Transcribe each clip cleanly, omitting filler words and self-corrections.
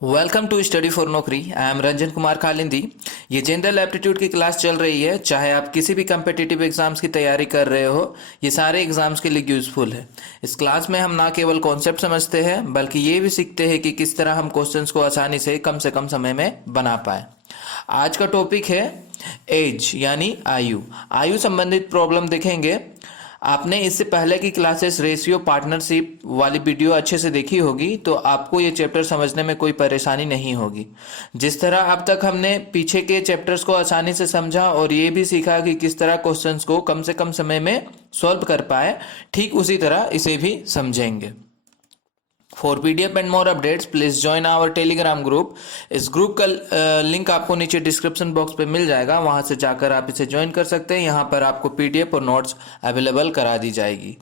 Welcome to study for नौकरी। I am Ranjan Kumar Kalindi. ये general aptitude की क्लास चल रही है। चाहे आप किसी भी कम्पिटिटिव एग्जाम्स की तैयारी कर रहे हो, ये सारे एग्जाम्स के लिए यूजफुल है। इस क्लास में हम ना केवल कॉन्सेप्ट समझते हैं बल्कि ये भी सीखते हैं कि किस तरह हम क्वेश्चंस को आसानी से कम समय में बना पाए। आज का टॉपिक है एज यानी आयु। आयु संबंधित प्रॉब्लम देखेंगे। आपने इससे पहले की क्लासेस रेशियो पार्टनरशिप वाली वीडियो अच्छे से देखी होगी, तो आपको ये चैप्टर समझने में कोई परेशानी नहीं होगी। जिस तरह अब तक हमने पीछे के चैप्टर्स को आसानी से समझा और ये भी सीखा कि किस तरह क्वेश्चंस को कम से कम समय में सॉल्व कर पाए, ठीक उसी तरह इसे भी समझेंगे। For PDF and more updates please join our Telegram group. इस ग्रुप का लिंक आपको नीचे डिस्क्रिप्शन बॉक्स पे मिल जाएगा, वहां से जाकर आप इसे ज्वाइन कर सकते हैं। यहाँ पर आपको पीडीएफ और नोट्स अवेलेबल करा दी जाएगी।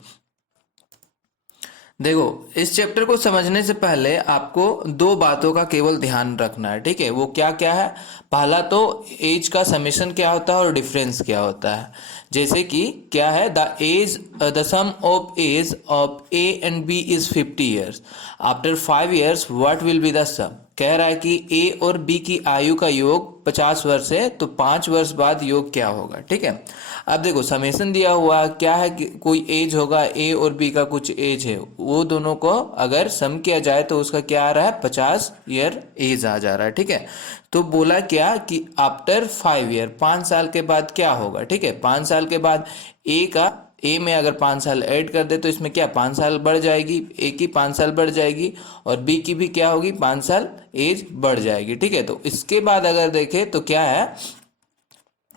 देखो, इस चैप्टर को समझने से पहले आपको दो बातों का केवल ध्यान रखना है, ठीक है। वो क्या क्या है? पहला तो एज का समेशन क्या होता है और डिफरेंस क्या होता है। जैसे कि क्या है, the sum of age of A and B is 50 years. After 5 years what will be the sum. कह रहा है कि ए और बी की आयु का योग 50 वर्ष है, तो 5 वर्ष बाद योग क्या होगा, ठीक है। अब देखो, समेशन दिया हुआ क्या है कि कोई एज होगा, ए और बी का कुछ एज है, वो दोनों को अगर सम किया जाए तो उसका क्या आ रहा है, 50 ईयर एज आ जा रहा है, ठीक है। तो बोला क्या कि आफ्टर 5 ईयर, 5 साल के बाद क्या होगा, ठीक है। 5 साल के बाद ए में अगर 5 साल ऐड कर दे तो इसमें क्या 5 साल बढ़ जाएगी, ए की 5 साल बढ़ जाएगी और बी की भी क्या होगी, 5 साल एज बढ़ जाएगी, ठीक है। तो इसके बाद अगर देखें तो क्या है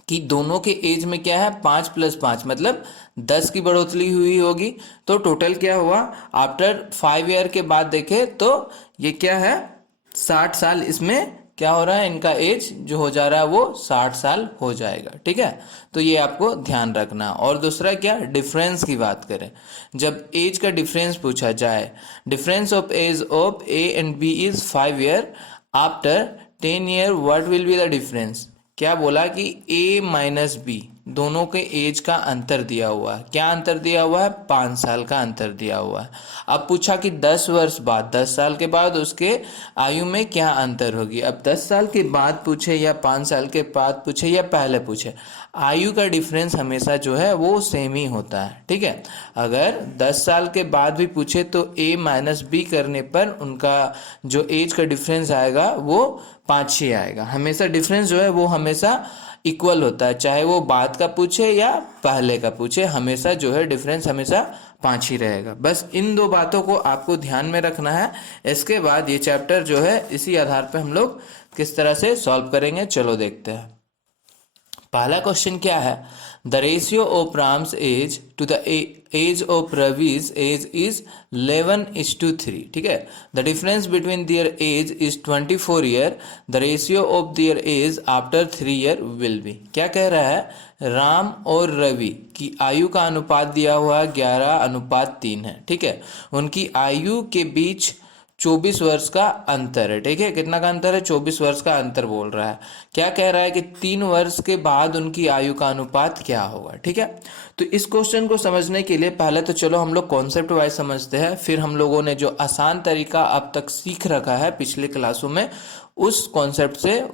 कि दोनों के एज में क्या है, 5 + 5 मतलब 10 की बढ़ोतरी हुई होगी। तो टोटल क्या हुआ, आफ्टर 5 ईयर के बाद देखे तो ये क्या है, 60 साल इसमें क्या हो रहा है, इनका एज जो हो जा रहा है वो 60 साल हो जाएगा, ठीक है। तो ये आपको ध्यान रखना। और दूसरा क्या, डिफरेंस की बात करें, जब एज का डिफरेंस पूछा जाए, difference of age of A and B is 5 year. After 10 year what will be the difference. क्या बोला कि ए माइनस बी दोनों के एज का अंतर दिया हुआ है। क्या अंतर दिया हुआ है, 5 साल का अंतर दिया हुआ है। अब पूछा कि 10 वर्ष बाद, 10 साल के बाद उसके आयु में क्या अंतर होगी। अब 10 साल के बाद पूछे या 5 साल के बाद पूछे या पहले पूछे, आयु का डिफरेंस हमेशा जो है वो सेम ही होता है, ठीक है। अगर 10 साल के बाद भी पूछे तो ए माइनस बी करने पर उनका जो एज का डिफरेंस आएगा वो 5 ही आएगा। हमेशा डिफरेंस जो है वो हमेशा इक्वल होता है, चाहे वो बाद का पूछे या पहले का पूछे, हमेशा जो है डिफरेंस हमेशा 5 ही रहेगा। बस इन दो बातों को आपको ध्यान में रखना है। इसके बाद ये चैप्टर जो है इसी आधार पर हम लोग किस तरह से सॉल्व करेंगे, चलो देखते हैं। पहला क्वेश्चन क्या है, the ratio of Ram's age to the age of Ravi's age is 11:3, ठीक है। The difference between their age is 24 year. The ratio of their age after 3 year will be. क्या कह रहा है, राम और रवि की आयु का अनुपात दिया हुआ 11:3 है, ठीक है। उनकी आयु के बीच 24 वर्ष का अंतर है, ठीक है। कितना का अंतर है, 24 वर्ष का अंतर बोल रहा है। क्या कह रहा है कि 3 वर्ष के बाद उनकी आयु का अनुपात क्या होगा, ठीक है। तो इस क्वेश्चन को समझने के लिए पहले तो चलो हम लोग कॉन्सेप्ट वाइज समझते हैं, फिर हम लोगों ने जो आसान तरीका अब तक सीख रखा है पिछले क्लासों में, उस कॉन्सेप्ट से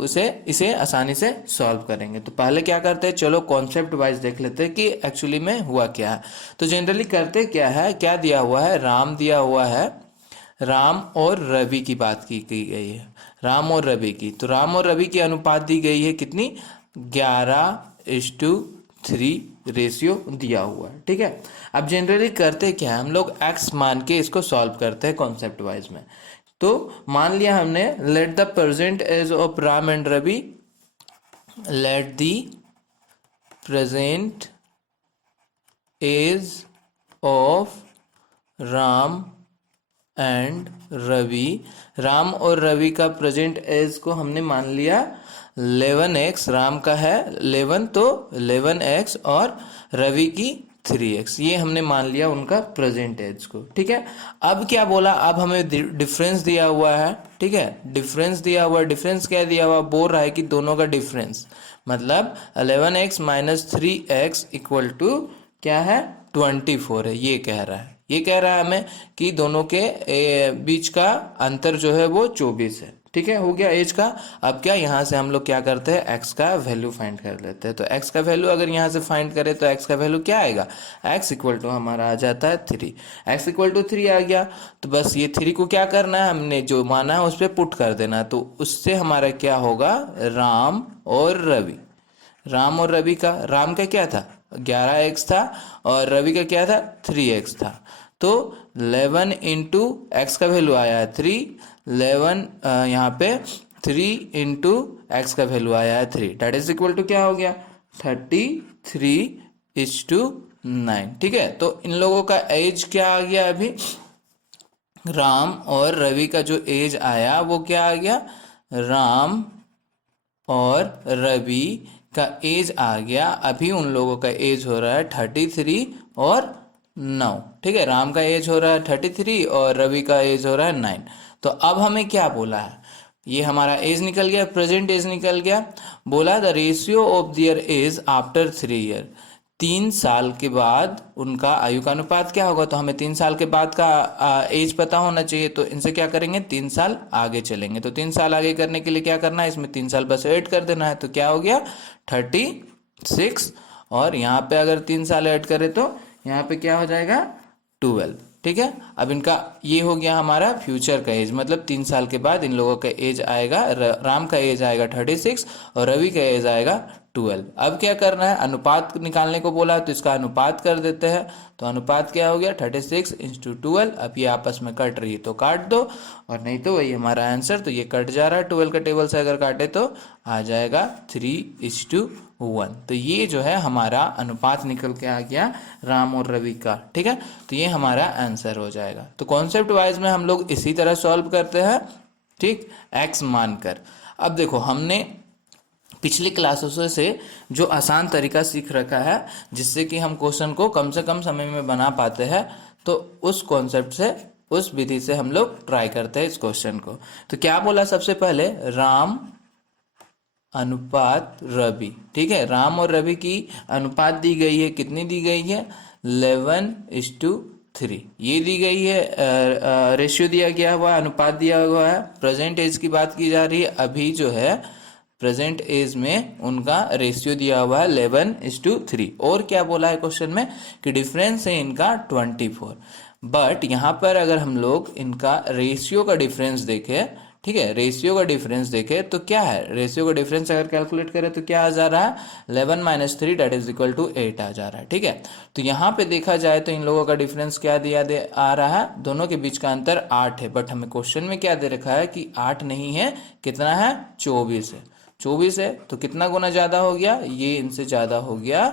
इसे आसानी से सॉल्व करेंगे। तो पहले क्या करते हैं, चलो कॉन्सेप्ट वाइज देख लेते हैं कि एक्चुअली में हुआ क्या है। तो जनरली करते क्या है, क्या दिया हुआ है, राम दिया हुआ है, राम और रवि की बात की गई है, राम और रवि की। तो राम और रवि की अनुपात दी गई है कितनी, 11:3 रेशियो दिया हुआ है, ठीक है। अब जनरली करते क्या है, हम लोग एक्स मान के इसको सॉल्व करते हैं कॉन्सेप्ट वाइज में। तो मान लिया हमने, let the present age of Ram and Ravi, let the present age of Ram and Ravi, Ram और रवि का प्रेजेंट एज को हमने मान लिया 11x, राम का है 11 तो 11x और रवि की 3x, ये हमने मान लिया उनका प्रेजेंट एज को, ठीक है। अब क्या बोला, अब हमें डिफरेंस दिया हुआ है, ठीक है। डिफरेंस दिया हुआ, डिफरेंस क्या दिया हुआ, बोल रहा है कि दोनों का डिफरेंस मतलब 11x - 3x इक्वल टू क्या है, 24 है। ये कह रहा है, ये कह रहा है हमें कि दोनों के बीच का अंतर जो है वो 24 है। ठीक है, हो गया एज का। अब क्या यहाँ से हम लोग क्या करते हैं, एक्स का वैल्यू फाइंड कर लेते हैं। तो एक्स का वैल्यू अगर यहाँ से फाइंड करें तो एक्स का वैल्यू क्या आएगा, एक्स इक्वल टू हमारा आ जाता है 3। एक्स इक्वल टू 3 आ गया, तो बस ये 3 को क्या करना है, हमने जो माना है उस पर पुट कर देना है। तो उससे हमारा क्या होगा, राम और रवि। राम और रवि का, राम का क्या था 11x था और रवि का क्या था 3x था। तो 11 इंटू एक्स का वैल्यू आया है 3, 11 यहाँ पे 3 इंटू एक्स का वैल्यू आया है 3, डेट इज इक्वल टू क्या हो गया 33:9। ठीक है, तो इन लोगों का एज क्या आ गया अभी, राम और रवि का जो एज आया वो क्या आ गया, राम और रवि का एज आ गया, अभी उन लोगों का एज हो रहा है 33 और 9। ठीक है, राम का एज हो रहा है 33 और रवि का एज हो रहा है 9। तो अब हमें क्या बोला है, ये हमारा एज निकल गया, प्रेजेंट एज निकल गया। बोला the ratio of their age after 3 year, 3 साल के बाद उनका आयु का अनुपात क्या होगा। तो हमें 3 साल के बाद का एज पता होना चाहिए, तो इनसे क्या करेंगे 3 साल आगे चलेंगे। तो 3 साल आगे करने के लिए क्या करना है, इसमें 3 साल बस ऐड कर देना है। तो क्या हो गया 36, और यहाँ पे अगर 3 साल ऐड करें तो यहाँ पे क्या हो जाएगा 12। ठीक है, अब इनका ये हो गया हमारा फ्यूचर का एज, मतलब 3 साल के बाद इन लोगों का एज आएगा, राम का एज आएगा 36 और रवि का एज आएगा 12। अब क्या करना है, अनुपात निकालने को बोला तो इसका अनुपात कर देते हैं। तो अनुपात क्या हो गया 36:12। अब ये आपस में कट रही है तो काट दो, और नहीं तो वही हमारा आंसर। तो ये कट जा रहा है 12 का टेबल से अगर काटे तो आ जाएगा 3:1। तो ये जो है हमारा अनुपात निकल के आ गया राम और रवि का। ठीक है, तो ये हमारा आंसर हो जाएगा। तो कॉन्सेप्ट वाइज में हम लोग इसी तरह सॉल्व करते हैं, ठीक, एक्स मानकर। अब देखो हमने पिछली क्लासों से जो आसान तरीका सीख रखा है जिससे कि हम क्वेश्चन को कम से कम समय में बना पाते हैं, तो उस कॉन्सेप्ट से, उस विधि से हम लोग ट्राई करते हैं इस क्वेश्चन को। तो क्या बोला सबसे पहले, राम अनुपात रवि। ठीक है, राम और रवि की अनुपात दी गई है, कितनी दी गई है 11:3 ये दी गई है। रेशियो दिया गया हुआ, अनुपात दिया हुआ है। प्रेजेंट एज की बात की जा रही है, अभी जो है प्रेजेंट एज में उनका रेशियो दिया हुआ है 11:3। और क्या बोला है क्वेश्चन में कि डिफरेंस है इनका 24। बट यहाँ पर अगर हम लोग इनका रेशियो का डिफरेंस देखें, ठीक है, रेशियो का डिफरेंस देखें तो क्या है, रेशियो का डिफरेंस अगर कैलकुलेट करें तो क्या आ जा रहा है 11 - 3 डेट इज इक्वल टू 8 आ जा रहा है। ठीक है, तो यहाँ पे देखा जाए तो इन लोगों का डिफरेंस क्या दिया दे आ रहा है, दोनों के बीच का अंतर 8 है। बट हमें क्वेश्चन में क्या दे रखा है कि 8 नहीं है, कितना है 24 है। 24 है तो कितना गुना ज़्यादा हो गया, ये इनसे ज़्यादा हो गया,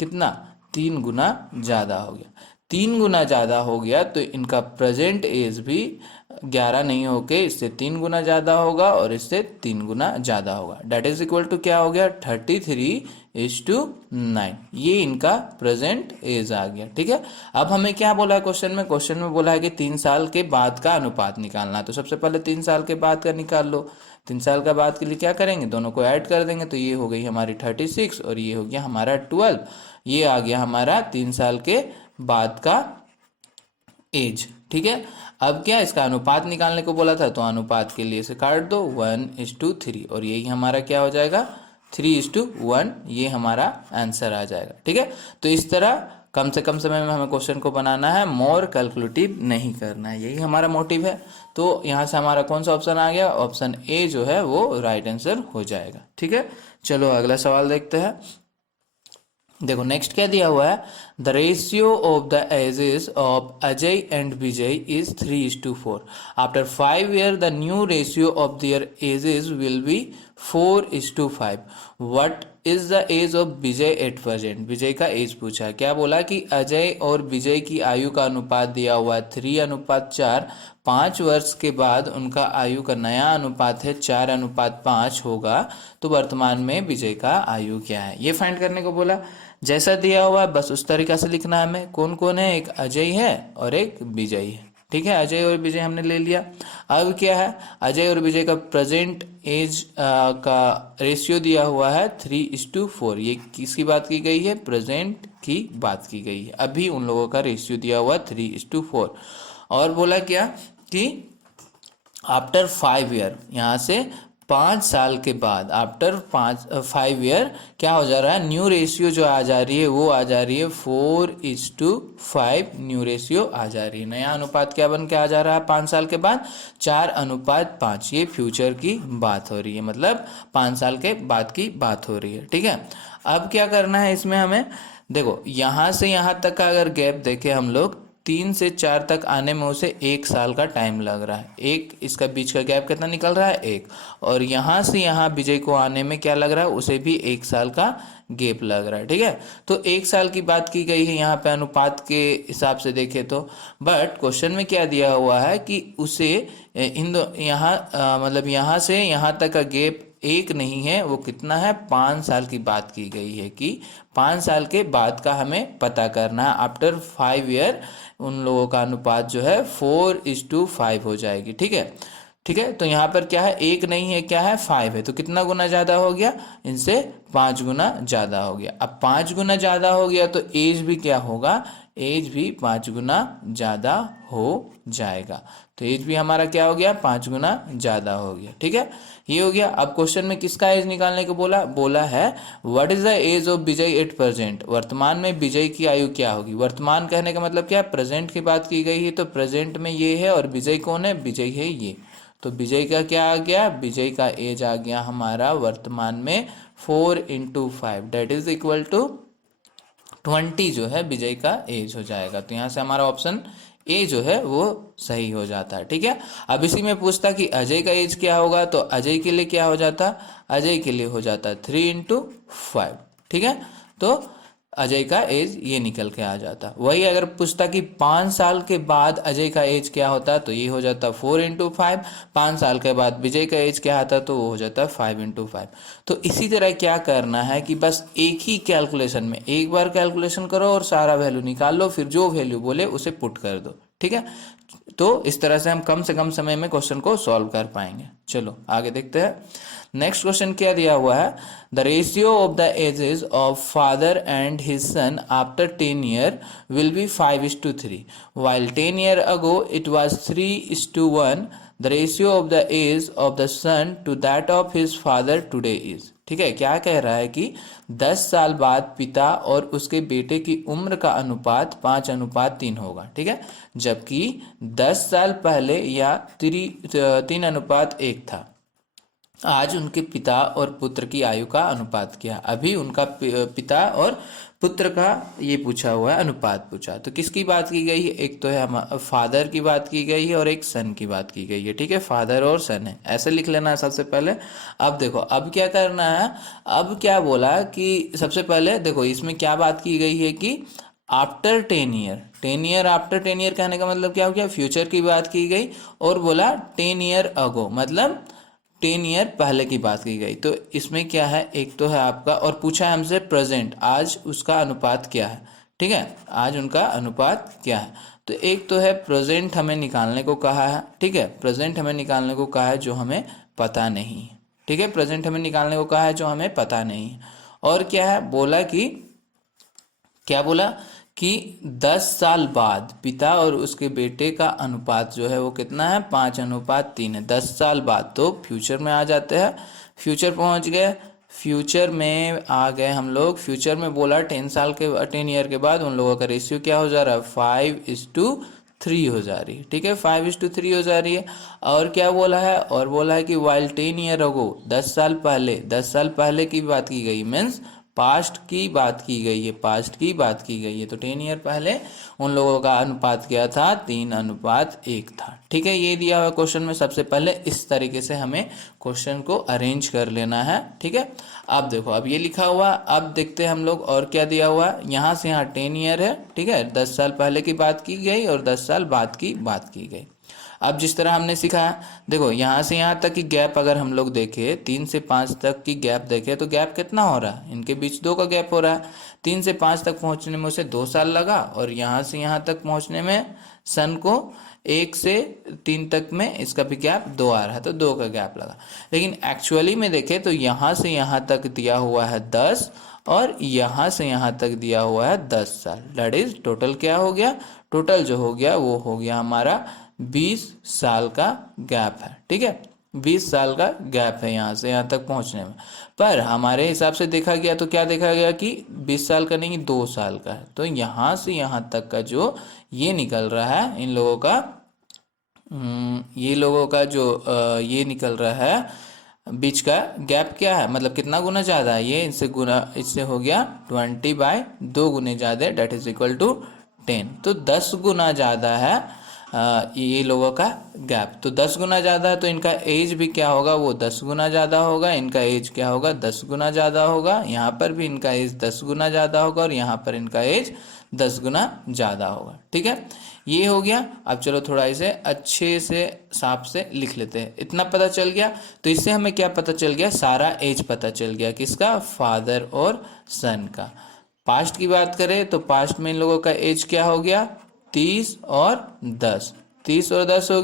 कितना 3 गुना ज़्यादा हो गया। 3 गुना ज़्यादा हो गया तो इनका प्रेजेंट एज भी 11 नहीं होके इससे 3 गुना ज़्यादा होगा और इससे 3 गुना ज़्यादा होगा। डेट इज इक्वल टू क्या हो गया 33:9। ये इनका प्रेजेंट एज आ गया। ठीक है, अब हमें क्या बोला है क्वेश्चन में, क्वेश्चन में बोला है कि 3 साल के बाद का अनुपात निकालना। तो सबसे पहले 3 साल के बाद का निकाल लो। 3 साल का बाद के लिए क्या करेंगे, दोनों को ऐड कर देंगे। तो ये हो गई हमारी 36 और ये हो गया हमारा 12। ये आ गया हमारा 3 साल के बाद का एज। ठीक है, अब क्या इसका अनुपात निकालने को बोला था, तो अनुपात के लिए इसे काट दो 1:3 और यही हमारा क्या हो जाएगा 3:1। ये हमारा आंसर आ जाएगा। ठीक है, तो इस तरह कम से कम समय में हमें क्वेश्चन को बनाना है, मोर कैलकुलेटिव नहीं करना है, यही हमारा मोटिव है। तो यहाँ से हमारा कौन सा ऑप्शन आ गया, ऑप्शन ए जो है वो राइट आंसर हो जाएगा। ठीक है, चलो अगला सवाल देखते हैं। देखो नेक्स्ट क्या दिया हुआ है, the ratio of the ages of Ajay and Vijay is 3:4। After 5 year the new ratio of their ages will be 4:5। What is the age of Vijay at present. Vijay का एज पूछा है। क्या बोला कि अजय और विजय की आयु का अनुपात दिया हुआ है 3:4। 5 वर्ष के बाद उनका आयु का नया अनुपात है 4:5 होगा। तो वर्तमान में विजय का आयु क्या है, ये फाइंड करने को बोला। जैसा दिया हुआ है बस उस तरीका से लिखना है हमें। कौन कौन है, एक अजय है और एक विजय है। ठीक है, अजय और विजय हमने ले लिया। अब क्या है, अजय और विजय का प्रेजेंट एज का रेशियो दिया हुआ है 3:4। ये किसकी बात की गई है, प्रेजेंट की बात की गई है। अभी उन लोगों का रेशियो दिया हुआ 3:4। और बोला क्या कि आफ्टर 5 ईयर, यहाँ से 5 साल के बाद, आफ्टर 5 ईयर क्या हो जा रहा है, न्यू रेशियो जो आ जा रही है वो आ जा रही है 4:5, न्यू रेशियो आ जा रही है। नया अनुपात क्या बन के आ जा रहा है 5 साल के बाद, 4:5। ये फ्यूचर की बात हो रही है, मतलब 5 साल के बाद की बात हो रही है, ठीक है। अब क्या करना है इसमें हमें, देखो यहाँ से यहाँ तक का अगर गैप देखें हम लोग, 3 से 4 तक आने में उसे 1 साल का टाइम लग रहा है। एक इसका बीच का गैप कितना निकल रहा है, 1। और यहाँ से यहाँ विजय को आने में क्या लग रहा है, उसे भी 1 साल का गैप लग रहा है, ठीक है। तो 1 साल की बात की गई है यहाँ पे अनुपात के हिसाब से देखें तो, बट क्वेश्चन में क्या दिया हुआ है कि उसे इन दो यहाँ मतलब यहाँ से यहाँ तक का गैप एक नहीं है, वो कितना है, 5 साल की बात की गई है कि 5 साल के बाद का हमें पता करना है। आफ्टर 5 ईयर उन लोगों का अनुपात जो है 4:5 हो जाएगी, ठीक है। ठीक है, तो यहाँ पर क्या है, एक नहीं है, क्या है, 5 है, तो कितना गुना ज़्यादा हो गया, इनसे 5 गुना ज़्यादा हो गया। अब 5 गुना ज़्यादा हो गया तो एज भी क्या होगा, एज भी 5 गुना ज़्यादा हो जाएगा। तो एज भी हमारा क्या हो गया, 5 गुना ज़्यादा हो गया, ठीक है। ये हो गया। अब क्वेश्चन में किसका एज निकालने को बोला, बोला है what is the age of Vijay at present, वर्तमान में विजय की आयु क्या होगी। वर्तमान कहने का मतलब क्या, प्रेजेंट की बात की गई है, तो प्रेजेंट में ये है और विजय कौन है, विजय है ये। तो विजय का क्या आ गया, विजय का एज आ गया हमारा वर्तमान में 4:5, डेट इज इक्वल टू 20 जो है विजय का एज हो जाएगा। तो यहाँ से हमारा ऑप्शन ए जो है वो सही हो जाता है, ठीक है। अब इसी में पूछता कि अजय का एज क्या होगा, तो अजय के लिए क्या हो जाता, अजय के लिए हो जाता 3:5, ठीक है। तो अजय का एज ये निकल के आ जाता। वही अगर पूछता कि 5 साल के बाद अजय का एज क्या होता, तो ये हो जाता 4:5। 5 साल के बाद विजय का एज क्या आता, तो वो हो जाता 5:5। तो इसी तरह क्या करना है कि बस एक ही कैलकुलेशन में एक बार कैलकुलेशन करो और सारा वैल्यू निकाल लो, फिर जो वैल्यू बोले उसे पुट कर दो, ठीक है। तो इस तरह से हम कम से कम समय में क्वेश्चन को सॉल्व कर पाएंगे। चलो आगे देखते हैं। नेक्स्ट क्वेश्चन क्या दिया हुआ है, the ratio of the ages of father and his son after 10 year will be 5:3, while 10 year ago it was 3:1, the ratio of the age of the son to that of his father today is। ठीक है, क्या कह रहा है कि 10 साल बाद पिता और उसके बेटे की उम्र का अनुपात 5:3 होगा, ठीक है। जबकि 10 साल पहले या 3:1 था। आज उनके पिता और पुत्र की आयु का अनुपात क्या, अभी उनका पिता और पुत्र का ये पूछा हुआ है, अनुपात पूछा। तो किसकी बात की गई है, एक तो है हम फादर की बात की गई है और एक सन की बात की गई है, ठीक है। फादर और सन है, ऐसे लिख लेना है सबसे पहले। अब देखो अब क्या करना है, अब क्या बोला कि सबसे पहले देखो इसमें क्या बात की गई है कि after 10 year, 10 year after 10 year कहने का मतलब क्या हो गया, फ्यूचर की बात की गई। और बोला 10 ईयर अगो, मतलब 10 ईयर पहले की बात की गई। तो इसमें क्या है, एक तो है आपका, और पूछा है हमसे प्रेजेंट, आज उसका अनुपात क्या है, ठीक है, आज उनका अनुपात क्या है। तो एक तो है प्रेजेंट हमें निकालने को कहा है, ठीक है, प्रेजेंट हमें निकालने को कहा है जो हमें पता नहीं है, ठीक है, प्रेजेंट हमें निकालने को कहा है जो हमें पता नहीं है। और क्या है, बोला कि क्या बोला कि 10 साल बाद पिता और उसके बेटे का अनुपात जो है वो कितना है, 5:3 है। 10 साल बाद तो फ्यूचर में आ जाते हैं, फ्यूचर पहुंच गए, फ्यूचर में आ गए हम लोग। फ्यूचर में बोला 10 ईयर के बाद उन लोगों का रेशियो क्या हो जा रहा है, 5:3 हो जा रही है, ठीक है, 5:3 हो जा रही है। और क्या बोला है, और बोला है कि वाइल 10 ईयर अगो, 10 साल पहले, 10 साल पहले की बात की गई, मीन्स पास्ट की बात की गई है, पास्ट की बात की गई है। तो 10 ईयर पहले उन लोगों का अनुपात क्या था, 3:1 था, ठीक है। ये दिया हुआ क्वेश्चन में सबसे पहले इस तरीके से हमें क्वेश्चन को अरेंज कर लेना है, ठीक है। अब देखो अब ये लिखा हुआ, अब देखते हैं हम लोग और क्या दिया हुआ है। यहाँ से यहाँ 10 ईयर है, ठीक है, 10 साल पहले की बात की गई और 10 साल बाद की बात की गई। अब जिस तरह हमने सीखा, देखो यहाँ से यहाँ तक की गैप अगर हम लोग देखें, 3 से 5 तक की गैप देखें तो गैप कितना हो रहा है, इनके बीच 2 का गैप हो रहा है। 3 से 5 तक पहुँचने में उसे 2 साल लगा, और यहाँ से यहाँ तक पहुँचने में सन को 1 से 3 तक में इसका भी गैप 2 आ रहा है, तो 2 का गैप लगा। लेकिन एक्चुअली में देखें तो यहाँ से यहाँ तक दिया हुआ है 10, और यहाँ से यहाँ तक दिया हुआ है 10 साल। दैट इज टोटल क्या हो गया, टोटल जो हो गया वो हो गया हमारा 20 साल का गैप है, ठीक है। 20 साल का गैप है यहाँ से यहाँ तक पहुँचने में। पर हमारे हिसाब से देखा गया तो क्या देखा गया कि 20 साल का नहीं, 2 साल का है। तो यहाँ से यहाँ तक का जो ये निकल रहा है इन लोगों का, ये लोगों का जो ये निकल रहा है बीच का गैप क्या है, मतलब कितना गुना ज़्यादा है, ये इससे गुना, इससे हो गया 20/2 गुने ज़्यादा, डेट इज इक्वल टू 10। तो 10 गुना ज़्यादा है ये लोगों का गैप। तो 10 गुना ज़्यादा है तो इनका एज भी क्या होगा, वो 10 गुना ज़्यादा होगा। इनका एज क्या होगा, 10 गुना ज़्यादा होगा। यहाँ पर भी इनका एज 10 गुना ज़्यादा होगा और यहाँ पर इनका एज 10 गुना ज़्यादा होगा, ठीक है। ये हो गया। अब चलो थोड़ा इसे अच्छे से साफ से लिख लेते हैं। इतना पता चल गया तो इससे हमें क्या पता चल गया, सारा एज पता चल गया किसका, फादर और सन का। पास्ट की बात करें तो पास्ट में इन लोगों का एज क्या हो गया, 30 और 10, 30 और 10 हो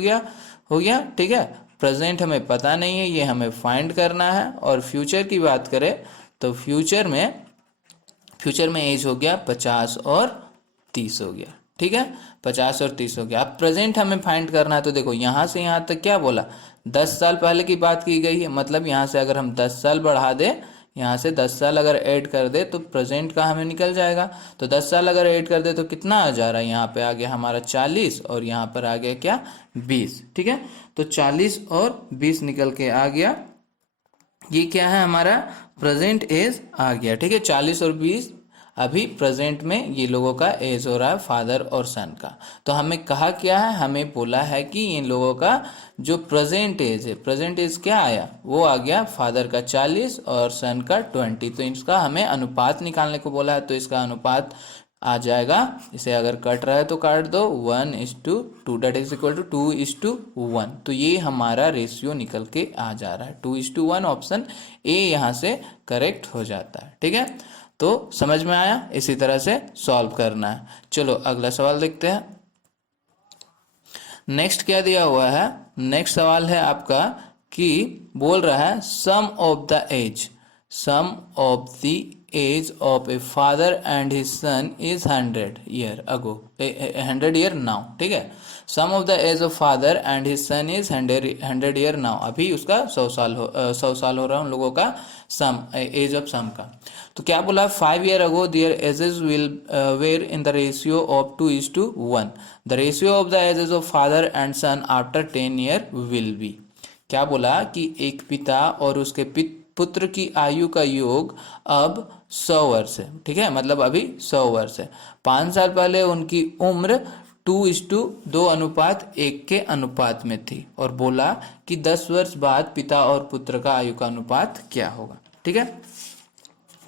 गया, ठीक है। प्रेजेंट हमें पता नहीं है, ये हमें फाइंड करना है। और फ्यूचर की बात करें तो फ्यूचर में एज हो गया 50 और 30 हो गया, ठीक है। 50 और 30 हो गया। अब प्रेजेंट हमें फाइंड करना है तो देखो यहाँ से यहाँ तक क्या बोला, 10 साल पहले की बात की गई है। मतलब यहाँ से अगर हम 10 साल बढ़ा दें, यहाँ से 10 साल अगर ऐड कर दे तो प्रेजेंट का हमें निकल जाएगा। तो 10 साल अगर ऐड कर दे तो कितना आ जा रहा है, यहाँ पे आ गया हमारा 40 और यहाँ पर आ गया क्या, 20, ठीक है। तो 40 और 20 निकल के आ गया। ये क्या है, हमारा प्रेजेंट एज आ गया, ठीक है। 40 और 20 अभी प्रेजेंट में ये लोगों का एज हो रहा है, फादर और सन का। तो हमें कहा क्या है, हमें बोला है कि इन लोगों का जो प्रेजेंट एज है, प्रेजेंट एज क्या आया, वो आ गया फादर का 40 और सन का 20। तो इसका हमें अनुपात निकालने को बोला है। तो इसका अनुपात आ जाएगा, इसे अगर कट रहा है तो काट दो, 1:2, डेट इज इक्वल टू 2:1। तो ये हमारा रेशियो निकल के आ जा रहा है 2:1। ऑप्शन ए यहाँ से करेक्ट हो जाता है, ठीक है। तो समझ में आया, इसी तरह से सॉल्व करना है। चलो अगला सवाल देखते हैं। नेक्स्ट क्या दिया हुआ है, नेक्स्ट सवाल है आपका कि बोल रहा है sum of the age of a father and his son is 100 year now, ठीक है। Sum of the age of father and his son is 100 year now. अभी उसका 100 साल हो रहा है उन लोगों का सम, एज ऑफ सम का। तो क्या बोला, 5 year ago their ages will were in the ratio of 2:1। The ratio of the ages of father and son after 10 year will be. क्या बोला कि एक पिता और उसके पुत्र की आयु का योग अब 100 वर्ष है, ठीक है। मतलब अभी 100 वर्ष है। 5 साल पहले उनकी उम्र 2:2:1 के अनुपात में थी। और बोला कि 10 वर्ष बाद पिता और पुत्र का आयु का अनुपात क्या होगा, ठीक है।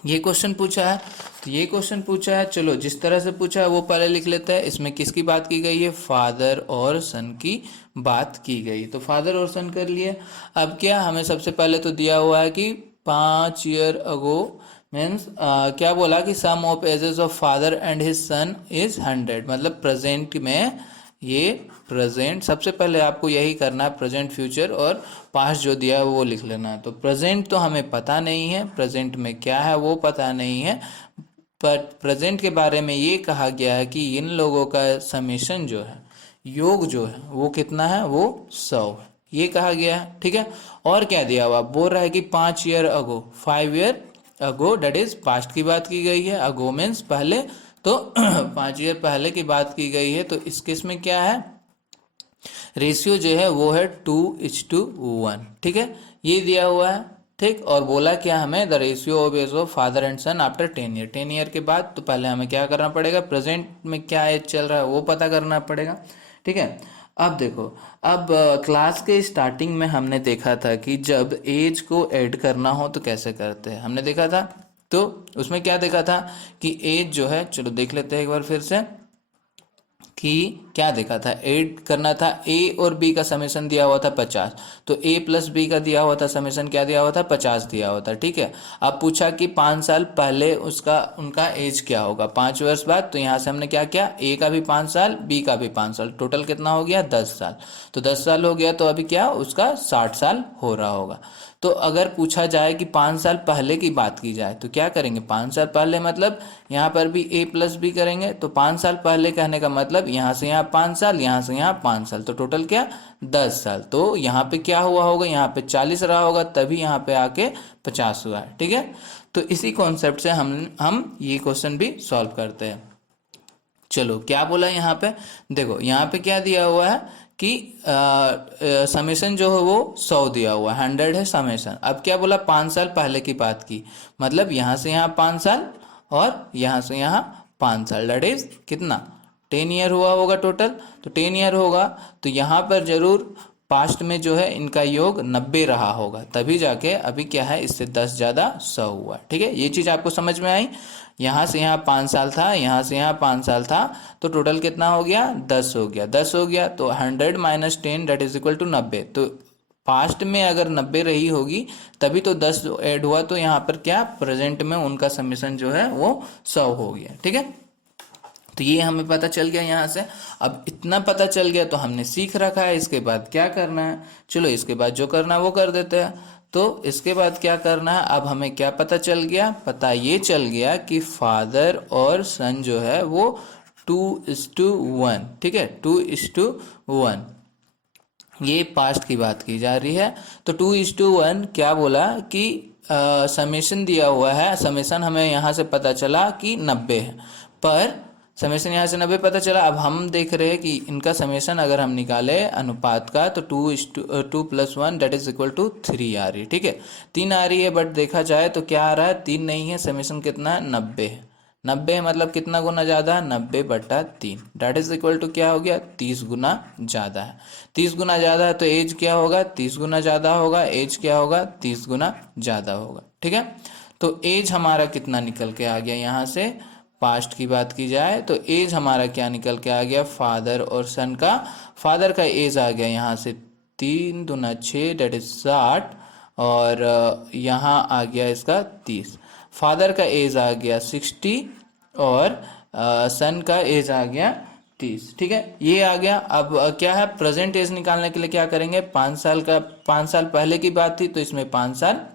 ये क्वेश्चन पूछा है, तो ये क्वेश्चन पूछा है। चलो जिस तरह से पूछा है वो पहले लिख लेते हैं। इसमें किसकी बात की गई है, फादर और सन की बात की गई। तो फादर और सन कर लिए। अब क्या, हमें सबसे पहले तो दिया हुआ है कि 5 ईयर अगो मीन्स क्या बोला कि sum of ages of father and his son is 100। मतलब प्रेजेंट में ये प्रेजेंट, सबसे पहले आपको यही करना है, प्रेजेंट फ्यूचर और पास्ट जो दिया है वो लिख लेना है। तो प्रेजेंट तो हमें पता नहीं है, प्रेजेंट में क्या है वो पता नहीं है, पर प्रेजेंट के बारे में ये कहा गया है कि इन लोगों का समेशन जो है, योग जो है वो कितना है, वो 100 है, ये कहा गया है, ठीक है। और क्या दिया हुआ, बोल रहा है कि 5 year ago, 5 year ago, that is past की बात की गई है, अगो मीन्स पहले, तो 5 ईयर पहले की बात की गई है। तो इस केस में क्या है, रेशियो जो है वो है 2:1, ठीक है। ये दिया हुआ है, ठीक। और बोला क्या हमें, the ratio of age of father and son after 10 year, 10 year के बाद। तो पहले हमें क्या करना पड़ेगा, प्रेजेंट में क्या एज चल रहा है वो पता करना पड़ेगा, ठीक है। अब देखो, अब क्लास के स्टार्टिंग में हमने देखा था कि जब एज को ऐड करना हो तो कैसे करते हैं, हमने देखा था। तो उसमें क्या देखा था कि एज जो है, चलो देख लेते हैं एक बार फिर से, कि क्या देखा था, ऐड करना था। ए और बी का समेशन दिया हुआ था 50, तो ए प्लस बी का दिया हुआ था समेशन, क्या दिया हुआ था, 50 दिया हुआ था, ठीक है। अब पूछा कि 5 साल पहले उनका एज क्या होगा 5 वर्ष बाद। तो यहाँ से हमने क्या किया, ए का भी 5 साल, बी का भी 5 साल, टोटल कितना हो गया, 10 साल। तो 10 साल हो गया, तो अभी क्या उसका 60 साल हो रहा होगा। तो अगर पूछा जाए कि 5 साल पहले की बात की जाए तो क्या करेंगे, 5 साल पहले मतलब यहाँ पर भी ए प्लस बी करेंगे। तो 5 साल पहले कहने का मतलब यहाँ से यहाँ यहाँ 5 साल, यहाँ से यहाँ 5 साल, तो टोटल क्या 10 साल। तो यहाँ पे क्या हुआ होगा, यहाँ पे 40 रहा होगा, तभी यहाँ पे आके 50 हुआ है। ठीक है, तो इसी कॉन्सेप्ट से हम ये क्वेश्चन भी सॉल्व करते हैं। चलो क्या बोला यहाँ पे, देखो यहाँ पे क्या दिया हुआ है कि समेशन जो है वो 100 दिया हुआ है, 100 है समेशन। अब क्या बोला, 5 साल पहले की बात की, मतलब यहाँ से यहाँ 5 साल और यहाँ से यहाँ 5 साल, दैट इज कितना 10 ईयर हुआ होगा टोटल। तो 10 ईयर होगा तो यहाँ पर जरूर पास्ट में जो है इनका योग 90 रहा होगा, तभी जाके अभी क्या है इससे 10 ज़्यादा 100 हुआ। ठीक है, ये चीज़ आपको समझ में आई। यहाँ से यहाँ 5 साल था, यहाँ से यहाँ 5 साल था, तो टोटल कितना हो गया 10 हो गया, 10 हो गया। तो 100 minus 10 that is equal to 90। तो पास्ट में अगर 90 रही होगी तभी तो 10 ऐड हुआ, तो यहाँ पर क्या प्रेजेंट में उनका समेशन जो है वो 100 हो गया। ठीक है, तो ये हमें पता चल गया यहाँ से। अब इतना पता चल गया तो हमने सीख रखा है, इसके बाद क्या करना है, चलो इसके बाद जो करना है वो कर देते हैं। तो इसके बाद क्या करना है, अब हमें क्या पता चल गया, पता ये चल गया कि फादर और सन जो है वो 2:1, ठीक है 2:1, ये पास्ट की बात की जा रही है। तो 2:1 क्या बोला कि समेशन दिया हुआ है, समेशन हमें यहाँ से पता चला कि 90 है, पर समेशन यहाँ से 90 पता चला। अब हम देख रहे हैं कि इनका समेशन अगर हम निकाले अनुपात का तो 2 + 1 दैट इज इक्वल टू 3 आ रही है। ठीक है, 3 आ रही है, बट देखा जाए तो क्या आ रहा है, 3 नहीं है, समेशन कितना है 90 है। 90 है मतलब कितना गुना ज़्यादा है, 90/3 दैट इज इक्वल टू क्या हो गया 30 गुना ज़्यादा है। 30 गुना ज़्यादा है तो एज क्या होगा 30 गुना ज़्यादा होगा, एज क्या होगा 30 गुना ज़्यादा होगा। ठीक है, तो एज हमारा कितना निकल के आ गया, यहाँ से पास्ट की बात की जाए तो एज हमारा क्या निकल के आ गया, फादर और सन का, फादर का एज आ गया यहाँ से 3 दूना 6 डेट इज 60, और यहाँ आ गया इसका 30। फादर का एज आ गया 60 और सन का एज आ गया 30। ठीक है, ये आ गया। अब क्या है, प्रेजेंट एज निकालने के लिए क्या करेंगे, 5 साल का, 5 साल पहले की बात थी तो इसमें 5 साल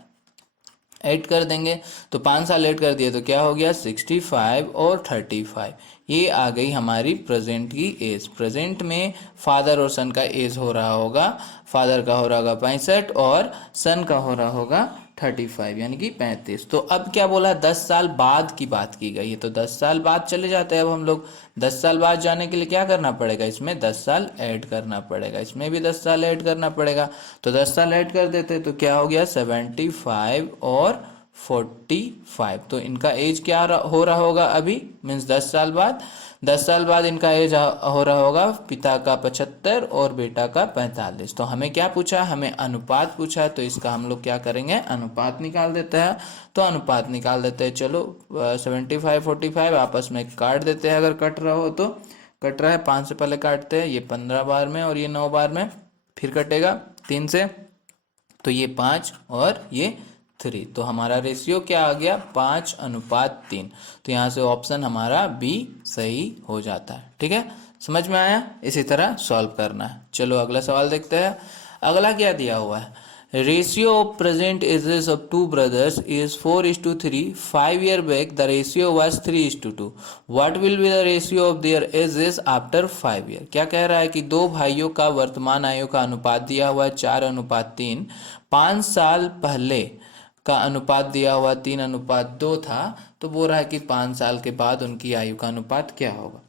ऐड कर देंगे। तो 5 साल ऐड कर दिए तो क्या हो गया 65 और 35, ये आ गई हमारी प्रेजेंट की एज। प्रेजेंट में फादर और सन का एज हो रहा होगा, फादर का हो रहा होगा 65 और सन का हो रहा होगा 35 यानी कि 35। तो अब क्या बोला 10 साल बाद की बात की गई है, तो 10 साल बाद चले जाते हैं अब हम लोग। 10 साल बाद जाने के लिए क्या करना पड़ेगा, इसमें 10 साल ऐड करना पड़ेगा, इसमें भी 10 साल ऐड करना पड़ेगा। तो 10 साल ऐड कर देते तो क्या हो गया 75 और 45। तो इनका एज क्या हो रहा होगा अभी, मीन्स 10 साल बाद, 10 साल बाद इनका एज हो रहा होगा पिता का 75 और बेटा का 45। तो हमें क्या पूछा, हमें अनुपात पूछा, तो इसका हम लोग क्या करेंगे अनुपात निकाल देते हैं। तो अनुपात निकाल देते हैं, चलो 75 45 आपस में काट देते हैं, अगर कट रहा हो तो, कट रहा है 5 से पहले काटते हैं, ये 15 बार में और ये 9 बार में, फिर कटेगा 3 से, तो ये 5 और ये 3। तो हमारा रेशियो क्या आ गया 5:3। तो यहाँ से ऑप्शन हमारा बी सही हो जाता है। ठीक है, समझ में आया, इसी तरह सॉल्व करना है। चलो अगला सवाल देखते हैं। अगला क्या दिया हुआ है, ratio of present ages of 2 brothers is 4:3। 5 year back the ratio was 3:2। what will be the ratio of their ages after 5 year। क्या कह रहा है कि दो भाइयों का वर्तमान आयु का अनुपात दिया हुआ है 4:3, 5 साल पहले का अनुपात दिया हुआ 3:2 था, तो बोल रहा है कि 5 साल के बाद उनकी आयु का अनुपात क्या होगा।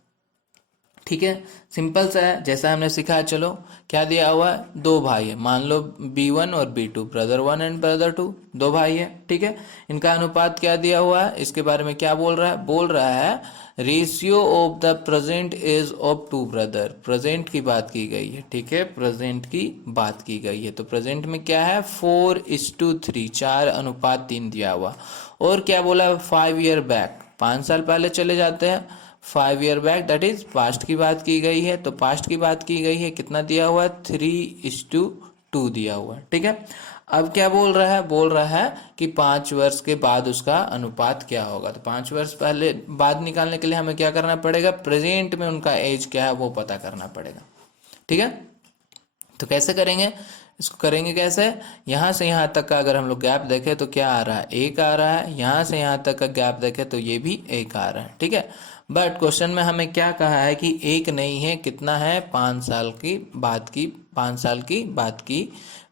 ठीक है, सिंपल सा है, जैसा हमने सीखा है। चलो क्या दिया हुआ है, दो भाई है, मान लो B1 और B2, ब्रदर 1 एंड ब्रदर 2, दो भाई है। ठीक है, इनका अनुपात क्या दिया हुआ है, इसके बारे में क्या बोल रहा है, बोल रहा है ratio of the present age of 2 brother. Present की बात की गई है, ठीक है, प्रेजेंट की बात की गई है। तो प्रेजेंट में क्या है 4:3, 4:3 दिया हुआ। और क्या बोला 5 ईयर बैक, 5 साल पहले चले जाते हैं, 5 year back that is past की बात की गई है। तो पास्ट की बात की गई है, कितना दिया हुआ है 3:2 दिया हुआ है। ठीक है, अब क्या बोल रहा है, बोल रहा है कि 5 वर्ष के बाद उसका अनुपात क्या होगा। तो 5 वर्ष पहले बाद निकालने के लिए हमें क्या करना पड़ेगा, प्रेजेंट में उनका एज क्या है वो पता करना पड़ेगा। ठीक है, तो कैसे करेंगे इसको, करेंगे कैसे, यहाँ से यहाँ तक का अगर हम लोग गैप देखें तो क्या आ रहा है 1 आ रहा है, यहाँ से यहाँ तक का गैप देखें तो ये भी 1 आ रहा है। ठीक है, बट क्वेश्चन में हमें क्या कहा है कि एक नहीं है, कितना है, 5 साल की बात की, 5 साल की बात की,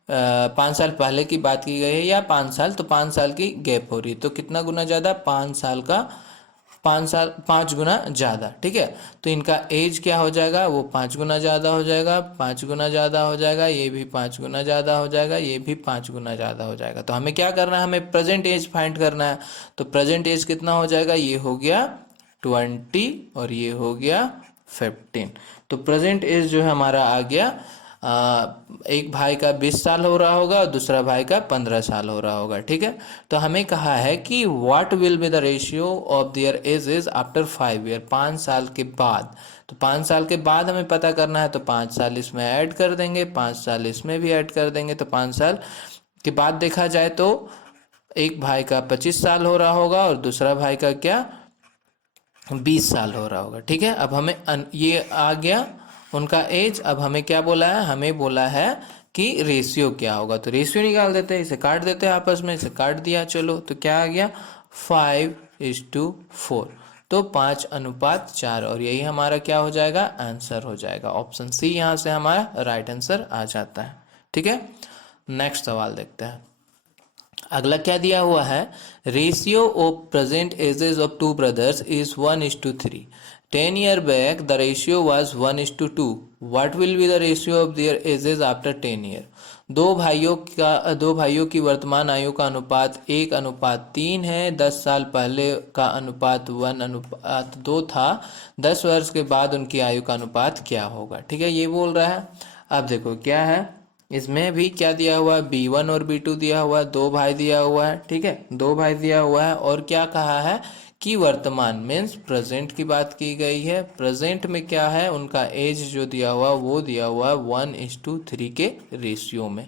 5 साल पहले की बात की गई है या 5 साल, तो 5 साल की गैप हो रही है, तो कितना गुना ज़्यादा, 5 साल का 5 साल 5 गुना ज़्यादा, ठीक है। तो इनका एज क्या हो जाएगा, वो 5 गुना ज़्यादा हो जाएगा, 5 गुना ज़्यादा हो जाएगा, ये भी 5 गुना ज़्यादा हो जाएगा, ये भी 5 गुना ज़्यादा हो जाएगा। तो हमें क्या करना है, हमें प्रेजेंट एज फाइंड करना है। तो प्रेजेंट एज कितना हो जाएगा, ये हो गया 20 और ये हो गया 15। तो प्रेजेंट एज जो है हमारा आ गया, एक भाई का 20 साल हो रहा होगा और दूसरा भाई का 15 साल हो रहा होगा, ठीक है। तो हमें कहा है कि what will be the ratio of their edges after 5 year, 5 साल के बाद। तो 5 साल के बाद हमें पता करना है, तो 5 साल इसमें ऐड कर देंगे, 5 साल इसमें भी ऐड कर देंगे। तो 5 साल के बाद देखा जाए तो एक भाई का 25 साल हो रहा होगा और दूसरा भाई का क्या, 20 साल हो रहा होगा, ठीक है। अब हमें ये आ गया उनका एज। अब हमें क्या बोला है, हमें बोला है कि रेशियो क्या होगा। तो रेशियो निकाल देते हैं, इसे काट देते हैं आपस में, इसे काट दिया, चलो तो क्या आ गया 5:4। तो 5:4 और यही हमारा क्या हो जाएगा, आंसर हो जाएगा। ऑप्शन सी यहाँ से हमारा राइट आंसर आ जाता है, ठीक है। नेक्स्ट सवाल देखते हैं। अगला क्या दिया हुआ है, ratio of present ages of two brothers is 1:3। 10 year back the ratio was 1:2। What will be the ratio of their edges after 10 year. दो भाइयों की वर्तमान आयु का अनुपात 1:3 है। 10 साल पहले का अनुपात 1:2 था। 10 वर्ष के बाद उनकी आयु का अनुपात क्या होगा, ठीक है, ये बोल रहा है। अब देखो क्या है, इसमें भी क्या दिया हुआ है, B1 और B2 दिया हुआ है, दो भाई दिया हुआ है, ठीक है, दो भाई दिया हुआ है। और क्या कहा है कि वर्तमान मीन्स प्रेजेंट की बात की गई है। प्रेजेंट में क्या है, उनका एज जो दिया हुआ वो दिया हुआ है 1:3 के रेशियो में।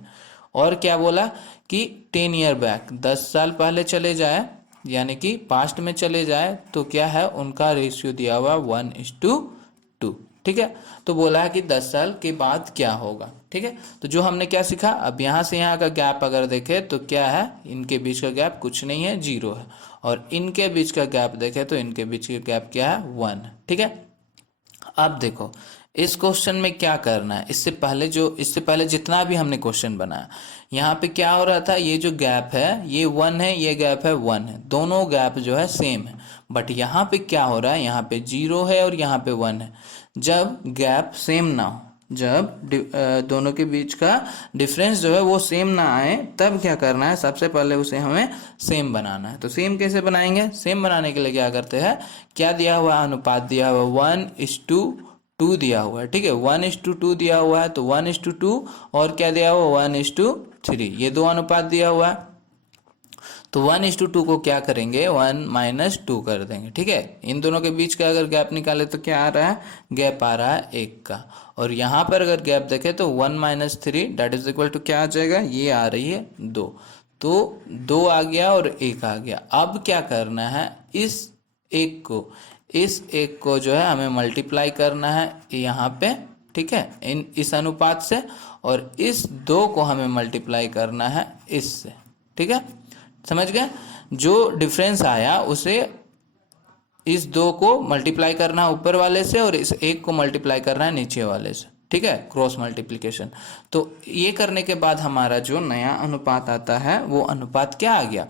और क्या बोला कि 10 ईयर बैक, 10 साल पहले चले जाए यानी कि पास्ट में चले जाए, तो क्या है उनका रेशियो दिया हुआ 1:2, ठीक है। तो बोला है कि 10 साल के बाद क्या होगा, ठीक है। तो जो हमने क्या सीखा, अब यहाँ से यहाँ का गैप अगर देखें तो क्या है, इनके बीच का गैप कुछ नहीं है, 0 है। और इनके बीच का गैप देखें तो इनके बीच का गैप क्या है, 1 है, ठीक है। अब देखो इस क्वेश्चन में क्या करना है, इससे पहले जितना भी हमने क्वेश्चन बनाया, यहाँ पे क्या हो रहा था, ये जो गैप है ये 1 है, ये गैप है 1 है, दोनों गैप जो है सेम है। बट यहाँ पे क्या हो रहा है, यहाँ पे 0 है और यहाँ पे 1 है। जब गैप सेम ना हो, जब दोनों के बीच का डिफरेंस जो है वो सेम ना आए, तब क्या करना है, सबसे पहले उसे हमें सेम बनाना है। तो सेम कैसे बनाएंगे, सेम बनाने के लिए क्या करते हैं, क्या दिया हुआ है, अनुपात दिया हुआ 1:2 दिया हुआ है, ठीक है, 1:2 दिया हुआ है। तो 1:2 और क्या दिया हुआ 1:3, ये दो अनुपात दिया हुआ है। तो 1:2 को क्या करेंगे, 1 - 2 कर देंगे, ठीक है। इन दोनों के बीच का अगर गैप निकाले तो क्या आ रहा है, गैप आ रहा है 1 का। और यहाँ पर अगर गैप देखें तो 1 - 3 डेट इज इक्वल टू क्या आ जाएगा, ये आ रही है 2। तो 2 आ गया और 1 आ गया। अब क्या करना है, इस एक को जो है हमें मल्टीप्लाई करना है यहाँ पे, ठीक है, इस अनुपात से। और इस 2 को हमें मल्टीप्लाई करना है इससे, ठीक है, समझ गए। जो डिफरेंस आया उसे इस 2 को मल्टीप्लाई करना है ऊपर वाले से और इस 1 को मल्टीप्लाई करना है नीचे वाले से, ठीक है, क्रॉस मल्टीप्लिकेशन। तो ये करने के बाद हमारा जो नया अनुपात आता है वो अनुपात क्या आ गया,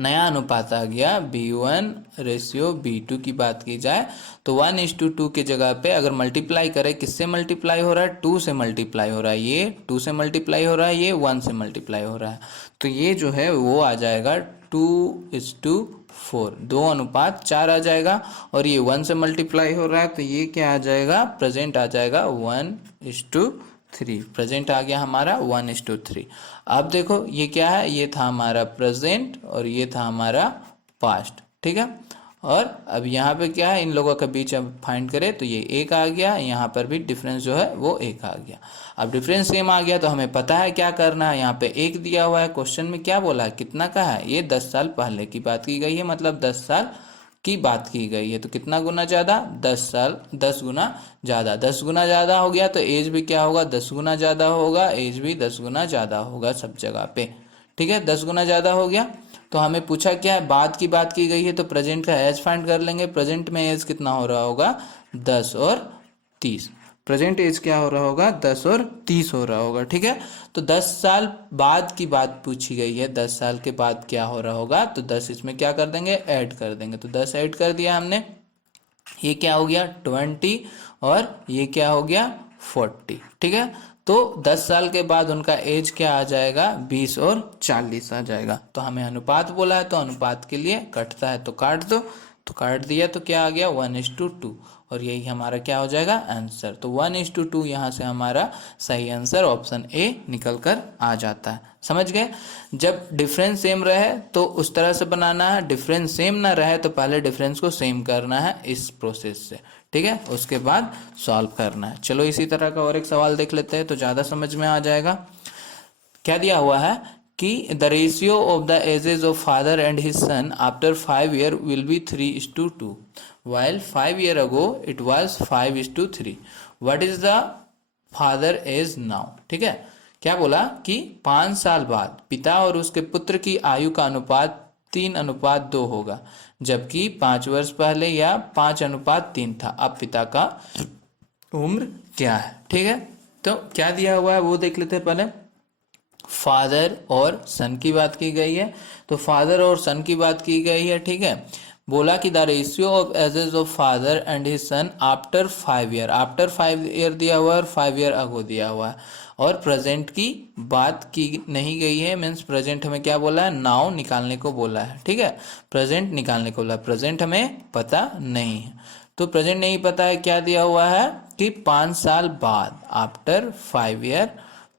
नया अनुपात आ गया B1:B2 की बात की जाए तो 1:2 की जगह पे अगर मल्टीप्लाई करें, किससे मल्टीप्लाई हो रहा है, 2 से मल्टीप्लाई हो रहा है, ये 2 से मल्टीप्लाई हो रहा है, ये 1 से मल्टीप्लाई हो रहा है। तो ये जो है वो आ जाएगा 2:4, 2:4 आ जाएगा। और ये 1 से मल्टीप्लाई हो रहा है तो ये क्या आ जाएगा, प्रेजेंट आ जाएगा 1:3, प्रेजेंट आ गया हमारा 1:3। अब देखो ये क्या है, ये था हमारा प्रेजेंट और ये था हमारा पास्ट, ठीक है। और अब यहाँ पे क्या है, इन लोगों के बीच अब फाइंड करें तो ये 1 आ गया, यहाँ पर भी डिफरेंस जो है वो 1 आ गया। अब डिफरेंस सेम आ गया तो हमें पता है क्या करना है, यहाँ पे 1 दिया हुआ है, क्वेश्चन में क्या बोला है, कितना का है, ये 10 साल पहले की बात की गई है, मतलब 10 साल की बात की गई है। तो कितना गुना ज़्यादा, 10 गुना ज़्यादा, 10 गुना ज़्यादा हो गया तो एज भी क्या होगा, 10 गुना ज़्यादा होगा, एज भी 10 गुना ज़्यादा होगा सब जगह पे, ठीक है, 10 गुना ज़्यादा हो गया। तो हमें पूछा क्या है, बाद की बात की गई है, तो प्रेजेंट का एज फाइंड कर लेंगे। प्रेजेंट में एज कितना हो रहा होगा, 10 और 30। प्रेजेंट एज क्या हो रहा होगा, 10 और 30 हो रहा होगा। ठीक है, तो 10 साल बाद की बात पूछी गई है, 10 साल के बाद क्या हो रहा होगा, तो 10 इसमें क्या कर देंगे, ऐड कर देंगे। तो 10 ऐड कर दिया हमने, ये क्या हो गया 20 और ये क्या हो गया 40। ठीक है, तो 10 साल के बाद उनका एज क्या आ जाएगा, 20 और 40 आ जाएगा। तो हमें अनुपात बोला है, तो अनुपात के लिए कटता है तो काट दो, तो काट दिया तो क्या आ गया 1:2, और यही हमारा क्या हो जाएगा आंसर। तो 1:2 यहाँ से हमारा सही आंसर ऑप्शन ए निकल कर आ जाता है। समझ गए, जब डिफरेंस सेम रहे तो उस तरह से बनाना है, डिफरेंस सेम ना रहे तो पहले डिफरेंस को सेम करना है इस प्रोसेस से। ठीक है, उसके बाद सॉल्व करना है। चलो इसी तरह का और एक सवाल देख लेते हैं तो ज़्यादा समझ में आ जाएगा। क्या दिया हुआ है कि the ratio of the ages of father and his son after 5 year will be 3:2 while 5 year ago it was 5:3। what is the father age now। ठीक है, क्या बोला कि 5 साल बाद पिता और उसके पुत्र की आयु का अनुपात 3:2 होगा, जबकि 5 वर्ष पहले या 5:3 था। अब पिता का उम्र क्या है। ठीक है, तो क्या दिया हुआ है वो देख लेते हैं पहले। फादर और सन की बात की गई है, तो फादर और सन की बात की गई है। ठीक है, बोला कि the ratio of ages of father and his son after 5 year, after 5 year दिया हुआ है और 5 ईयर अगो दिया हुआ है, और प्रेजेंट की बात की नहीं गई है। मीन्स प्रेजेंट हमें क्या बोला है, नाउ निकालने को बोला है। ठीक है, प्रेजेंट निकालने को बोला, प्रेजेंट हमें पता नहीं है, तो प्रेजेंट नहीं पता है। क्या दिया हुआ है कि 5 साल बाद, आफ्टर 5 ईयर,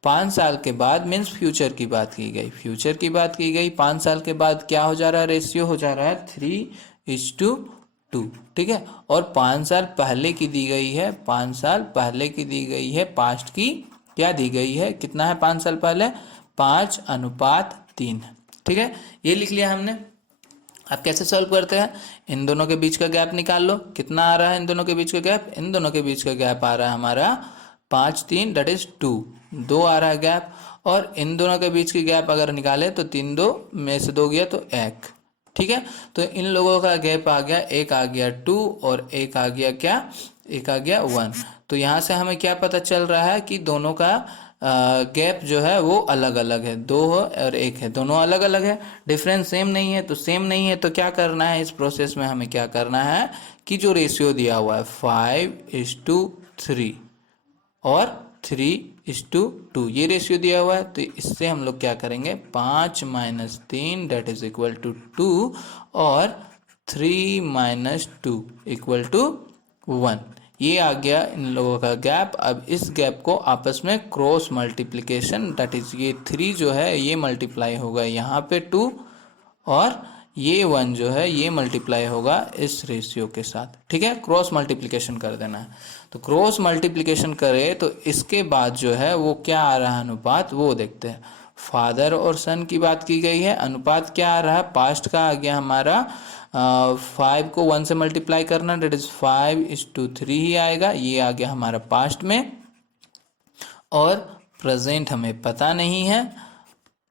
5 साल के बाद मीन्स फ्यूचर की बात की गई, फ्यूचर की बात की गई। 5 साल के बाद क्या हो जा रहा है, रेशियो हो जा रहा है 3:2। ठीक है, और 5 साल पहले की दी गई है, 5 साल पहले की दी गई है, पास्ट की क्या दी गई है, कितना है 5 साल पहले, 5:3। ठीक है, ये लिख लिया हमने। अब कैसे सॉल्व करते हैं, इन दोनों के बीच का गैप निकाल लो, कितना आ रहा है इन दोनों के बीच का गैप, इन दोनों के बीच का गैप आ रहा है हमारा 5 3 दैट इज 2, 2 आ रहा है गैप। और इन दोनों के बीच की गैप अगर निकाले तो 3 2 में से 2 गया तो 1। ठीक है, तो इन लोगों का गैप आ गया, एक आ गया 2 और एक आ गया क्या, एक आ गया 1। तो यहाँ से हमें क्या पता चल रहा है कि दोनों का गैप जो है वो अलग अलग है, 2 और 1 है, दोनों अलग अलग है। डिफरेंस सेम नहीं है, तो सेम नहीं है तो क्या करना है इस प्रोसेस में, हमें क्या करना है कि जो रेशियो दिया हुआ है 5:3 और 3:2, ये रेशियो दिया हुआ है, तो इससे हम लोग क्या करेंगे, 5 - 3 दैट इज इक्वल टू 2 और 3 - 2 इक्वल टू 1। ये आ गया इन लोगों का गैप। अब इस गैप को आपस में क्रॉस मल्टीप्लिकेशन, दैट इज ये 3 जो है ये मल्टीप्लाई होगा यहाँ पे 2, और ये 1 जो है ये मल्टीप्लाई होगा इस रेशियो के साथ। ठीक है, क्रॉस मल्टीप्लिकेशन कर देना है। तो क्रॉस मल्टीप्लिकेशन करे तो इसके बाद जो है वो क्या आ रहा है अनुपात, वो देखते हैं। फादर और सन की बात की गई है, अनुपात क्या आ रहा है, पास्ट का आ गया हमारा 5 को 1 से मल्टीप्लाई करना, डेट इज 5:3 ही आएगा, ये आ गया हमारा पास्ट में। और प्रेजेंट हमें पता नहीं है,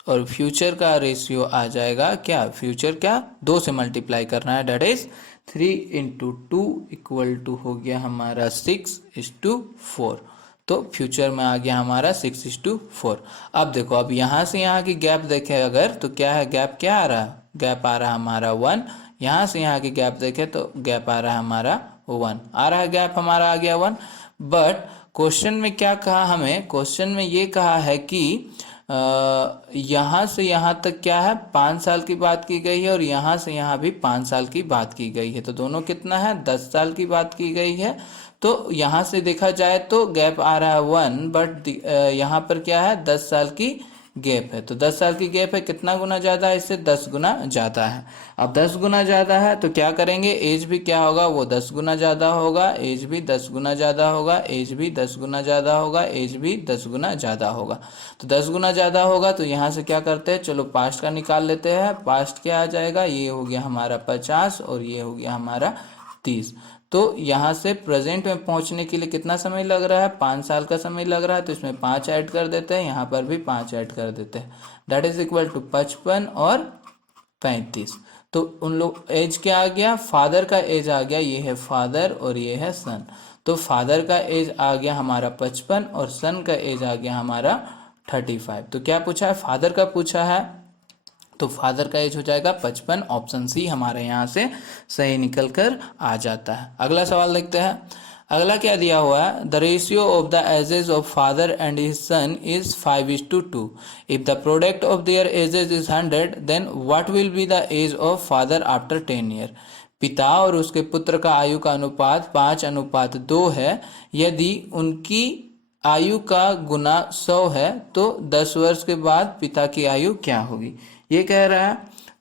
और फ्यूचर का रेशियो आ जाएगा क्या, फ्यूचर क्या 2 से मल्टीप्लाई करना है, डेट इज 3 × 2 इक्वल टू हो गया हमारा 6:4। तो फ्यूचर में आ गया हमारा 6:4। अब देखो, अब यहाँ से यहाँ की गैप देखें अगर, तो क्या है गैप, क्या आ रहा है, गैप आ रहा है हमारा 1। यहाँ से यहाँ की गैप देखें तो गैप आ रहा है हमारा 1, आ रहा है गैप हमारा आ गया 1। बट क्वेश्चन में क्या कहा हमें, क्वेश्चन में ये कहा है कि यहाँ से यहाँ तक क्या है 5 साल की बात की गई है, और यहाँ से यहाँ भी 5 साल की बात की गई है, तो दोनों कितना है 10 साल की बात की गई है। तो यहाँ से देखा जाए तो गैप आ रहा है 1, बट यहाँ पर क्या है 10 साल की गैप है, तो 10 साल की गैप है, कितना गुना ज़्यादा है इससे, 10 गुना ज़्यादा है। अब 10 गुना ज़्यादा है तो क्या करेंगे, एज भी क्या होगा, वो 10 गुना ज़्यादा होगा, एज भी 10 गुना ज़्यादा होगा, एज भी 10 गुना ज़्यादा होगा, एज भी 10 गुना ज़्यादा होगा। तो 10 गुना ज़्यादा होगा तो यहाँ से क्या करते हैं, चलो पास्ट का निकाल लेते हैं। पास्ट क्या आ जाएगा, ये हो गया हमारा 50 और ये हो गया हमारा 30। तो यहाँ से प्रेजेंट में पहुँचने के लिए कितना समय लग रहा है, 5 साल का समय लग रहा है, तो इसमें 5 ऐड कर देते हैं, यहाँ पर भी 5 ऐड कर देते हैं, दैट इज इक्वल टू 55 और 35। तो उन लोग एज क्या आ गया, फादर का एज आ गया, ये है फादर और ये है सन। तो फादर का एज आ गया हमारा 55 और सन का एज आ गया हमारा 35। तो क्या पूछा है, फादर का पूछा है, तो फादर का एज हो जाएगा 55। ऑप्शन सी हमारे यहाँ से सही निकल कर आ जाता है। अगला सवाल देखते हैं। अगला क्या दिया हुआ है, the ratio of the ages of father and his son is 5:2। If the product of their ages is 100 then what will be the age of father after 10 year. पिता और उसके पुत्र का आयु का अनुपात 5:2 है। यदि उनकी आयु का गुना 100 है तो 10 वर्ष के बाद पिता की आयु क्या होगी, ये कह रहा है।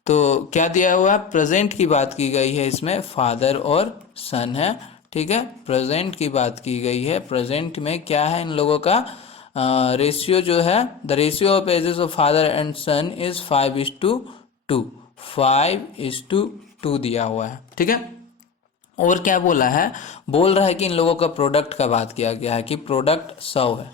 तो क्या दिया हुआ, प्रेजेंट की बात की गई है, इसमें फादर और सन है, ठीक है। प्रेजेंट की बात की गई है, प्रेजेंट में क्या है इन लोगों का रेशियो जो है, the ratio of ages of father and son is 5:2। 5:2 दिया हुआ है, ठीक है। और क्या बोला है, बोल रहा है कि इन लोगों का प्रोडक्ट का बात किया गया है कि प्रोडक्ट 100 है,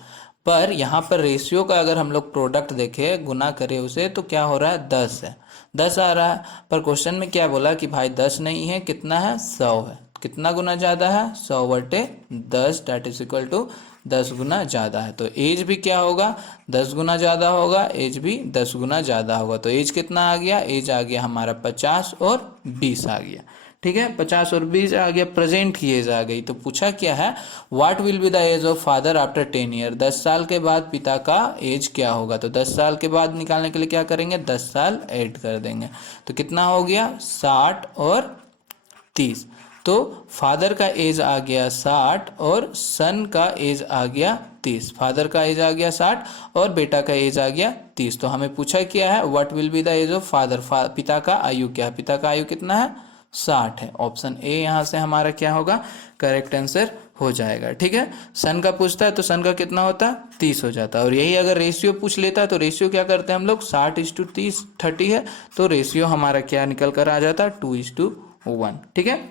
पर यहाँ पर रेशियो का अगर हम लोग प्रोडक्ट देखें, गुना करें उसे, तो क्या हो रहा है, 10 है, 10 आ रहा है। पर क्वेश्चन में क्या बोला कि भाई 10 नहीं है, कितना है, 100 है। कितना गुना ज़्यादा है, 100/10, दैट इज इक्वल टू 10 गुना ज़्यादा है। तो एज भी क्या होगा, 10 गुना ज़्यादा होगा, एज भी 10 गुना ज़्यादा होगा। तो एज कितना आ गया, एज आ गया हमारा 50 और 20 आ गया, ठीक है। 50 और 20 आ गया, प्रेजेंट की एज आ गई। तो पूछा क्या है, what will be the age of father after 10 year. 10 साल के बाद पिता का एज क्या होगा। तो 10 साल के बाद निकालने के लिए क्या करेंगे, 10 साल ऐड कर देंगे। तो कितना हो गया, 60 और 30। तो फादर का एज आ गया 60 और सन का एज आ गया 30। फादर का एज आ गया 60 और बेटा का एज आ गया 30। तो हमें पूछा क्या है, what will be the age of father, पिता का आयु क्या है, पिता का आयु कितना है, 60 है। ऑप्शन ए यहाँ से हमारा क्या होगा, करेक्ट आंसर हो जाएगा, ठीक है। सन का पूछता है तो सन का कितना होता है, 30 हो जाता है। और यही अगर रेशियो पूछ लेता है तो रेशियो क्या करते हैं हम लोग, 60:30 30 है, तो रेशियो हमारा क्या निकल कर आ जाता है, 2:1, ठीक है।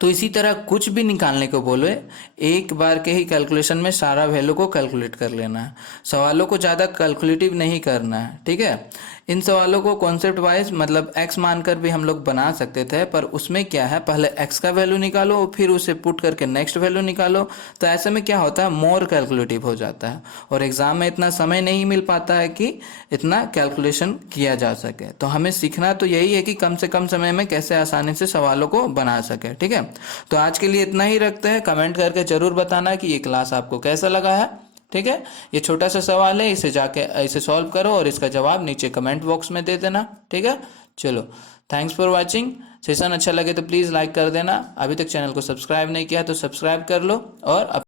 तो इसी तरह कुछ भी निकालने को बोले, एक बार के ही कैलकुलेशन में सारा वैल्यू को कैलकुलेट कर लेना है, सवालों को ज़्यादा कैलकुलेटिव नहीं करना है, ठीक है। इन सवालों को कॉन्सेप्ट वाइज मतलब एक्स मानकर भी हम लोग बना सकते थे, पर उसमें क्या है, पहले एक्स का वैल्यू निकालो फिर उसे पुट करके नेक्स्ट वैल्यू निकालो। तो ऐसे में क्या होता है, मोर कैलकुलेटिव हो जाता है और एग्जाम में इतना समय नहीं मिल पाता है कि इतना कैलकुलेशन किया जा सके। तो हमें सीखना तो यही है कि कम से कम समय में कैसे आसानी से सवालों को बना सके, ठीक है। तो आज के लिए इतना ही रखते हैं। कमेंट करके जरूर बताना कि ये क्लास आपको कैसा लगा है, ठीक है। ये छोटा सा सवाल है, इसे जाके इसे सॉल्व करो और इसका जवाब नीचे कमेंट बॉक्स में दे देना, ठीक है। चलो, थैंक्स फॉर वाचिंग। सेशन अच्छा लगे तो प्लीज़ लाइक कर देना। अभी तक चैनल को सब्सक्राइब नहीं किया तो सब्सक्राइब कर लो और